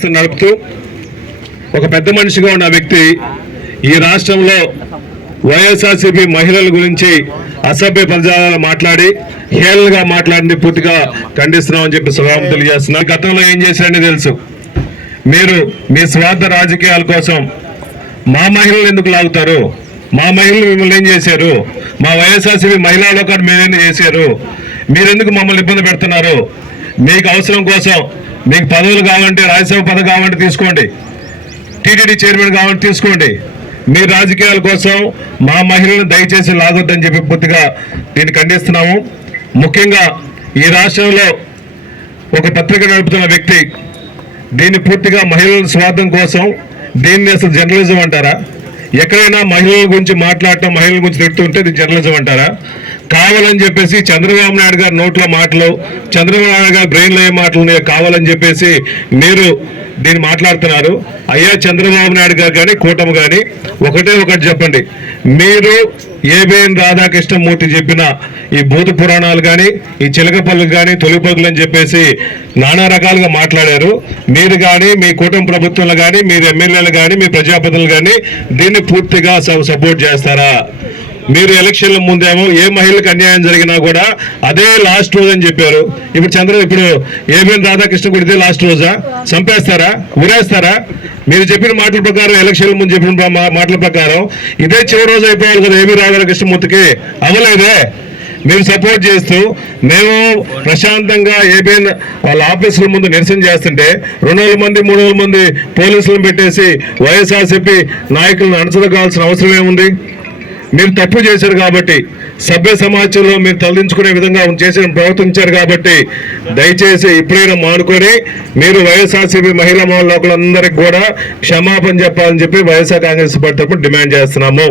వ్యవస్థ నడుపుతూ ఒక పెద్ద మనిషిగా ఉన్న వ్యక్తి ఈ రాష్ట్రంలో వైఎస్ఆర్సీపీ మహిళల గురించి అసభ్య పదజాలను మాట్లాడి హేళనగా మాట్లాడింది పూర్తిగా ఖండిస్తున్నామని చెప్పి స్వభావం తెలియజేస్తున్నారు. గతంలో ఏం చేశారని తెలుసు. మీరు మీ స్వార్థ రాజకీయాల కోసం మా మహిళలు ఎందుకు లాగుతారు? మా మహిళలు మిమ్మల్ని ఏం చేశారు? మా వైఎస్ఆర్సీపీ మహిళా లోకాన్ని మీరేం చేశారు? మీరెందుకు మమ్మల్ని ఇబ్బంది పెడుతున్నారు? మీకు అవసరం కోసం మీకు పదవులు కావాలంటే రాజ్యసభ పదవి కావాలంటే తీసుకోండి, టీటీడీ చైర్మన్ కావాలంటే తీసుకోండి. మీ రాజకీయాల కోసం మా మహిళలను దయచేసి లాగొద్దని చెప్పి పూర్తిగా దీన్ని ఖండిస్తున్నాము. ముఖ్యంగా ఈ రాష్ట్రంలో ఒక పత్రిక నడుపుతున్న వ్యక్తి దీన్ని పూర్తిగా మహిళల స్వార్థం కోసం దీన్ని అసలు జర్నలిజం అంటారా? ఎక్కడైనా మహిళల గురించి మాట్లాడటం, మహిళల గురించి తిడుతుంటే ఇది జర్నలిజం అంటారా? కావాలని చెప్పేసి చంద్రబాబు నాయుడు గారి నోట్ల మాటలు, చంద్రబాబు నాయుడు గారి బ్రెయిన్లో ఏ మాటలు కావాలని చెప్పేసి మీరు దీన్ని మాట్లాడుతున్నారు. అయ్యా చంద్రబాబు నాయుడు గారు కానీ కూటమి కానీ ఒకటి చెప్పండి. మీరు ఏబిఎన్ రాధాకృష్ణమూర్తి చెప్పిన ఈ భూత పురాణాలు కానీ, ఈ చిలకపల్లి కానీ, తొలిపల్లి అని చెప్పేసి నానా రకాలుగా మాట్లాడారు. మీరు కానీ, మీ కూటమి ప్రభుత్వంలో కానీ, మీరు ఎమ్మెల్యేలు కానీ, మీ ప్రజాప్రతినిధులు కానీ దీన్ని పూర్తిగా సపోర్ట్ చేస్తారా? మీరు ఎలక్షన్ల ముందేమో ఏ మహిళలకు అన్యాయం జరిగినా కూడా అదే లాస్ట్ రోజు అని చెప్పారు. ఇప్పుడు ఏబిఎన్ రాధాకృష్ణ కూడా ఇదే లాస్ట్ రోజా? చంపేస్తారా? ఉరేస్తారా? మీరు చెప్పిన మాటల ప్రకారం, ఎలక్షన్ల ముందు చెప్పిన మాటల ప్రకారం ఇదే చివరి రోజు అయిపోవాలి కదా ఏబిఎన్ రాధాకృష్ణమూర్తికి. అవ్వలేదే. మేము సపోర్ట్ చేస్తూ మేము ప్రశాంతంగా ఏబిఎన్ వాళ్ళ ఆఫీసుల ముందు నిరసన చేస్తుంటే 200 మంది 300 మంది పోలీసులను పెట్టేసి వైఎస్ఆర్సీపీ నాయకులను అణచదగాల్సిన అవసరం ఏముంది? మీరు తప్పు చేశారు కాబట్టి, సభ్య సమాజంలో మీరు తలదించుకునే విధంగా ప్రవర్తించారు కాబట్టి దయచేసి ఇప్పుడైనా మానుకొని మీరు వైఎస్ఆర్సీపీ మహిళా లోకలందరికీ కూడా క్షమాపణ చెప్పాలని చెప్పి వైఎస్ఆర్ కాంగ్రెస్ పార్టీ తరఫున డిమాండ్ చేస్తున్నాము.